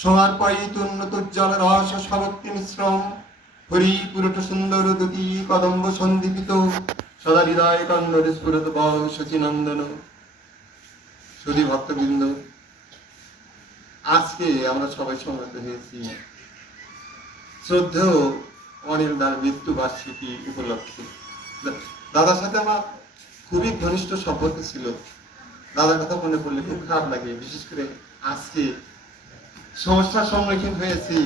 সোমার পরিত উন্নত উজ্জ্বল রস সভক্তি মিশ্রম হরি পুরট সুন্দর দুটি কদম্ব সন্দীপিত সদা হৃদয় কন্দরে স্ফুরত বল শচীনন্দন। সুধী ভক্তবৃন্দ, আজকে আমরা সবাই সমবেত হয়েছি শ্রদ্ধেয় অনিল দার মৃত্যু বার্ষিকী উপলক্ষে। দাদার সাথে আমার খুবই ঘনিষ্ঠ সম্পর্ক ছিল। দাদার কথা মনে পড়লে খুব খারাপ লাগে, বিশেষ করে আজকে সমস্যার সম্মুখীন হয়েছি।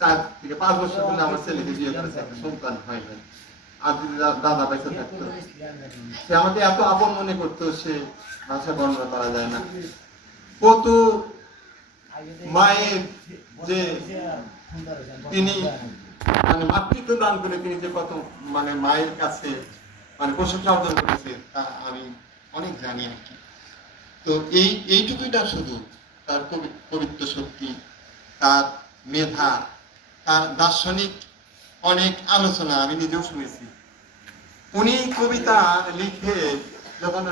4 থেকে 5 বছর হলে আমার ছেলেকে বিয়ে করেছে, একটা সন্তান হয় নাই। আর যদি দাদা বেঁচে থাকতো, সে আমাকে এত আপন মনে করতো, সে ভাষা বর্ণনা করা যায় না। কত মায়ের যে তিনি মানে মাতৃত্ব দান করে তিনি যে কত মানে মায়ের কাছে মানে প্রশংসা অর্জন করেছে তা আমি অনেক জানি আর কি। তো এইটুকুই না, শুধু তার পবিত্র শক্তি, তার মেধা, তার দার্শনিক অনেক আলোচনা আমি নিজেও শুনেছি। উনি কবিতা লিখে যখন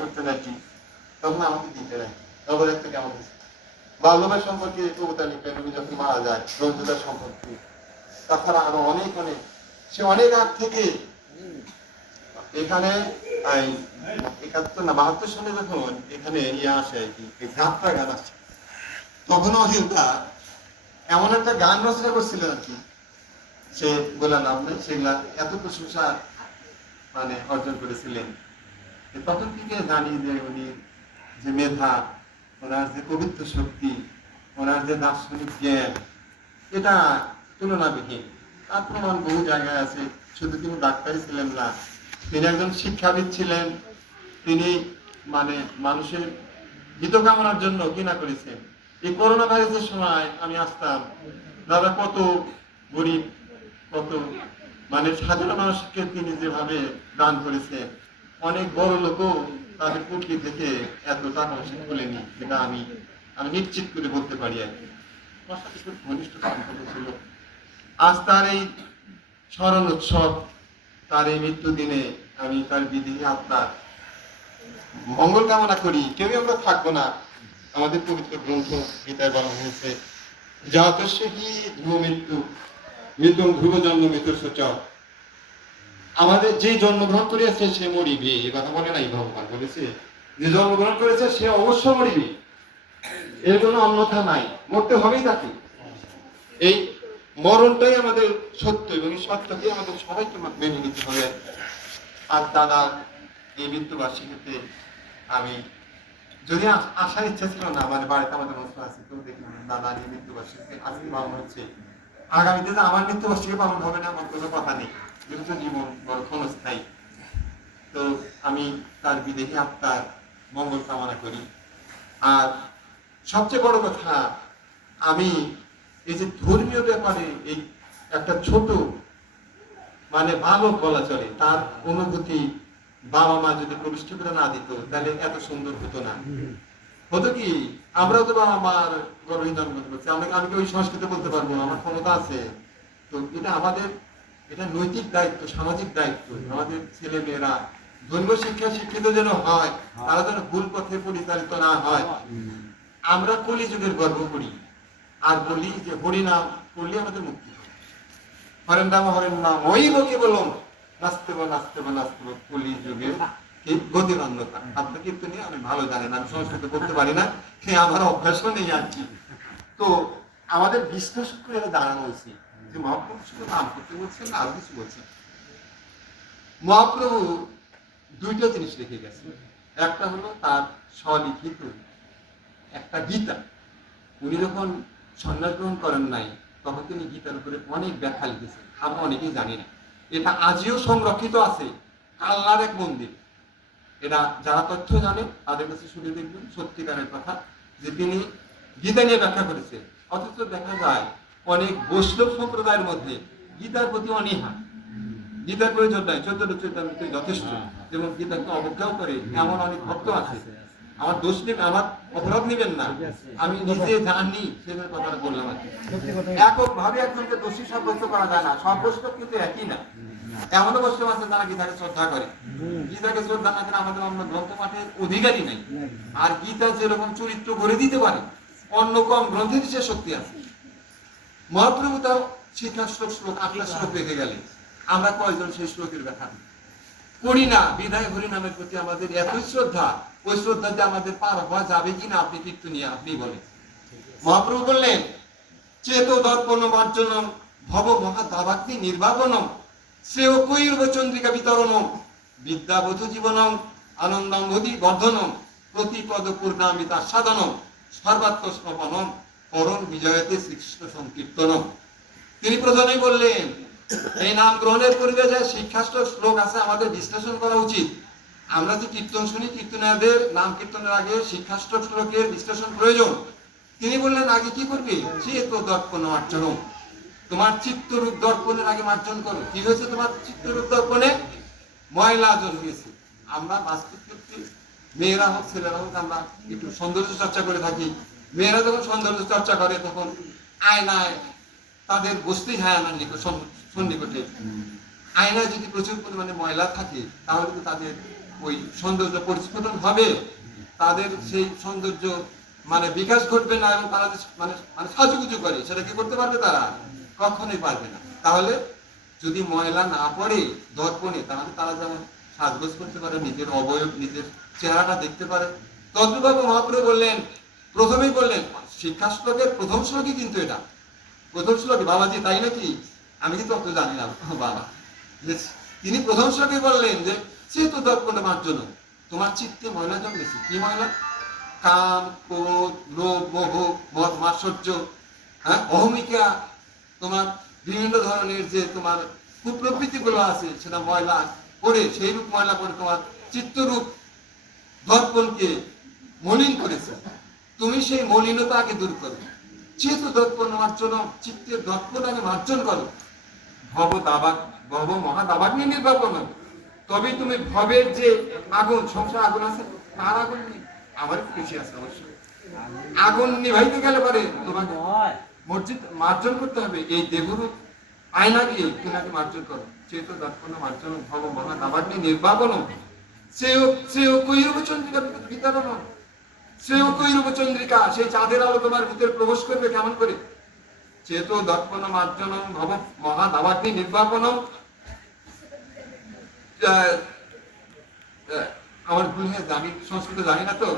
করতেন আর কি, তখন আমাকে দিতে নাই তখন একটা কেমন হয়েছে বাল্যবাই সম্পর্কে কবিতা লিখলেন উনি যখন মারা যায়, রঞ্জুদার সম্পর্কে। তাছাড়া আরো অনেক অনেক সে অনেক আগ থেকে এখানে 71 না 72 সালে যখন এখানে আসে আর কি, যাত্রা গান আসে, তখনও অহিলদা এমন একটা গান রচনা করছিলেন আর কি, সে বলে নাম নেই, সেগুলা এত প্রশংসা মানে অর্জন করেছিলেন। তখন থেকে জানি যে উনি যে মেধা, ওনার যে পবিত্র শক্তি, ওনার যে দার্শনিক জ্ঞান, এটা তুলনাবিহীন। তার প্রমাণ বহু জায়গায় আছে। শুধু তিনি ডাক্তারই ছিলেন না, তিনি একজন শিক্ষাবিদ ছিলেন। তিনি মানে মানুষের হিত কামনার জন্য কিনা করেছেন। এই করোনা ভাইরাসের সময় আমি আসতাম, দাদা কত গরিব, কত মানে সাধারণ মানুষকে তিনি যেভাবে দান করেছেন, অনেক বড় লোকও তাদের পুটলি থেকে এত টাকা পয়সা খুলেনি, যেটা আমি নিশ্চিত করে বলতে পারি আর কি। আমার সাথে খুব ঘনিষ্ঠ সম্পর্ক ছিল। আজ তার এই স্মরণ উৎসব, তার এই মৃত্যু দিনে আমি তার বিধি আত্মার মঙ্গল কামনা করি। কেউই আমরা থাকবো না। আমাদের পবিত্র গ্রন্থ গীতায় বলা হয়েছে, জাতস্যহি ধ্রুব মৃত্যু মৃত্যুং ধ্রুব জন্ম মৃত্যুর সূচক। আমাদের যে জন্মগ্রহণ করেছে সে মরিবে, এ কথা বলে নাই ভগবান, বলেছে যে জন্মগ্রহণ করেছে সে অবশ্য মরিবে, এর কোনো অন্যথা নাই, মরতে হবেই তাকে। এই মরণটাই আমাদের সত্য, এবং এই সত্যকে আমাদের সবাইকে মেনে নিতে হবে। আর দাদা এই মৃত্যুবার্ষিকীতে আমি যদি আসার ইচ্ছা ছিল না, মানে বাড়িতে আমাদের অনুষ্ঠান আছে, কেউ দেখলাম দাদা এই মৃত্যুবার্ষিকী আজকে পালন হচ্ছে, আগামীতে যে আমার মৃত্যুবার্ষিকী পালন হবে না আমার কোনো কথা নেই, যেহেতু জীবন বড় ক্ষণস্থায়ী। তো আমি তার বিদেহী আত্মার মঙ্গল কামনা করি। আর সবচেয়ে বড় কথা, আমি এই যে ধর্মীয় ব্যাপারে এই একটা ছোট মানে বালক বলা চলে, তার অনুভূতি বাবা মা যদি প্রবিষ্ট করে না দিত, তাহলে এত সুন্দর হতো না। হতো কি, আমরাও তো বাবা মার গর্ভে জন্মগ্রহণ করছি, আমি কি ওই সংস্কৃতি বলতে পারবো আমার ক্ষমতা আছে? তো এটা আমাদের, এটা নৈতিক দায়িত্ব, সামাজিক দায়িত্ব। আমাদের ছেলে মেয়েরা ধর্মীয় শিক্ষা শিক্ষিত যেন হয়, তারা যেন ভুল পথে পরিচালিত না হয়। আমরা কলিযুগের গর্ব করি আর বলি যে হরিনাম করলে আমাদের মুক্তি হবে, হরেন নাম ওই লোকে বলুন নাচতেব নাচতেব নাচতেব কলিযুগের গতির অন্ধকার। আপনার কিন্তু নিয়ে আমি ভালো জানেন, আমি সংস্কৃত করতে পারি না, আমার অভ্যাসও নেই আর কি। তো আমাদের বিশ্লেষণ করে এটা জানানো উচিত যে মহাপ্রভু শুধু নাম করতে বলছেন না, আরো কিছু বলছেন। মহাপ্রভু 2টা জিনিস রেখে গেছে। একটা হলো তার স্বলিখিত একটা গীতা। উনি যখন সন্ন্যাস গ্রহণ করেন নাই, তখন তিনি গীতার উপরে অনেক ব্যাখ্যা লিখেছেন, আমরা অনেকেই জানি না। এটা আজও সংরক্ষিত আছে আল্লাহর এক মন্দির। এটা যারা তথ্য জানে তাদের কাছে শুনে দেখবেন সত্যিকারের কথা, যে তিনি গীতা নিয়ে ব্যাখ্যা করেছেন। অথচ দেখা যায় অনেক বৈষ্ণব সম্প্রদায়ের মধ্যে গীতার প্রতি অনীহা, গীতার প্রয়োজন নাই, চৈতন্য যথেষ্ট, এবং গীতাকে অবজ্ঞাও করে এমন অনেক ভক্ত আছে। আমার দোষ নেবেন, আমার অপরাধ নেবেন না, আমি নিজে জানি সেভাবে কথাটা বললাম আর কি। এককভাবে একজনকে দোষী সাব্যস্ত করা যায় না, সব বৈষ্ণব কিন্তু একই না। এমনও বৈষ্ণব আছে যারা গীতাকে শ্রদ্ধা করে, গীতাকে শ্রদ্ধা না করে আমাদের অন্য গ্রন্থ পাঠের অধিকারই নাই। আর গীতা যেরকম চরিত্র গড়ে দিতে পারে, অন্য কম গ্রন্থের সে শক্তি আছে। মহাপ্রভু তাও শিক্ষা শ্লোক 8 শ্লোক রেখে গেলেন, আমরা কয়জন সেই শ্লোকের ব্যাখ্যা করি না। বিদায় হরি নামের প্রতি আমাদের এতই শ্রদ্ধা, ওই শ্রদ্ধাতে আমাদের পার হওয়া যাবে কিনা আপনি কীর্তন নিয়ে আপনি বলেন। মহাপ্রভু বললেন, চেতো দর্পণ মার্জনম ভব মহা দাবাগ্নি নির্বাপনম শ্রেয় কৈর্ব চন্দ্রিকা বিতরণম বিদ্যাবোধ জীবনম আনন্দম ভূতি বর্ধনম প্রতিপদ পূর্ণামিতা সাধনম সর্বাত্ম স্নপনম পরম বিজয়তে শ্রীকৃষ্ণ সংকীর্তনম। তিনি প্রথমেই বললেন, এই নাম গ্রহণের পূর্বে যে শিক্ষাশ্রক শ্লোক আছে আমাদের বিশ্লেষণ করা উচিত। আমরা যে কীর্তন শুনি, কীর্তনীয়দের নাম কীর্তনের আগে শিক্ষাশ্রক শ্লোকের বিশ্লেষণ প্রয়োজন। তিনি বললেন, আগে কি করবে? চেতো দর্পণ মার্জনম, তোমার চিত্তরূপ দর্পণের আগে মার্জন করো। কি হয়েছে তোমার চিত্তরূপ দর্পণে? ময়লা জন্মেছে। আমরা বাস্তব ক্ষেত্রে মেয়েরা হোক ছেলেরা হোক, আমরা একটু সৌন্দর্য চর্চা করে থাকি। মেয়েরা যখন সৌন্দর্য চর্চা করে তখন আয়নায় তাদের বসতেই হয় আয়নার নিকট, সন্নিকটে। আয়নায় যদি প্রচুর পরিমাণে ময়লা থাকে তাহলে তো তাদের ওই সৌন্দর্য পরিস্ফুটন হবে, তাদের সেই সৌন্দর্য মানে বিকাশ ঘটবে না, এবং তারা মানে মানে সাজুগুজু করে সেটা কি করতে পারবে? তারা কখনোই পারবে না। তাহলে যদি ময়লা না পড়ে দর্পণে, তাহলে তারা যেমন সাজগোজ করতে পারে, নিজের অবয়ব নিজের চেহারাটা দেখতে পারে। তদ্রূপভাবে মহাপ্রভু বললেন, প্রথমেই বললেন, শিক্ষা শ্লোকের প্রথম শ্লোকই কিন্তু এটা প্রথম শ্লোকে। বাবাজি তাই নাকি? আমি কিন্তু অত জানি না বাবা। তিনি প্রথম শ্লোকে বললেন যে চেতো দর্পণ মার্জনম, তোমার চিত্তে ময়লা জন্মেছে। কি ময়লা? কাম, ক্রোধ, লোভ, মোহ, মদ, মাৎসর্য, অহমিকা, তোমার বিভিন্ন ধরনের যে তোমার কুপ্রবৃত্তি গুলো আছে সেটা ময়লা পড়ে, সেই রূপ ময়লা পড়ে তোমার চিত্তরূপ দর্পণকে মলিন করেছে। তুমি সেই মলিনতাকে দূর করো। চেত দর্পণ মার্জনম, চিত্তের দর্পণাকে মার্জন করো। ভব মহা দাবাগ্নি নির্বাপনম, তবে তুমি ভবের যে আগুন, সংসার আগুন আছে, তার আগুন নেই, আমার একটু বেশি আছে অবশ্যই। আগুন নিভাইতে গেলে পরে তোমাকে মসজিদ মার্জন করতে হবে। এই দেহরূপ আয়নাকে তোমাকে মার্জন করো। চেত দর্পণ মার্জন ভব মহা দাবাগ্নি নির্বাপনম শ্রেয় কৈরব চন্দ্রিকা বিতরণম। শ্রেয় কৈরব চন্দ্রিকা, সেই চাঁদের আলো তোমার ভিতরে প্রবেশ করবে কেমন করে? চেতো দর্পণ মার্জনম ভব মহা দাবাগ্নি নির্বাপনম। আমার ভুল হয়েছে, আমি সংস্কৃত জানি না তো।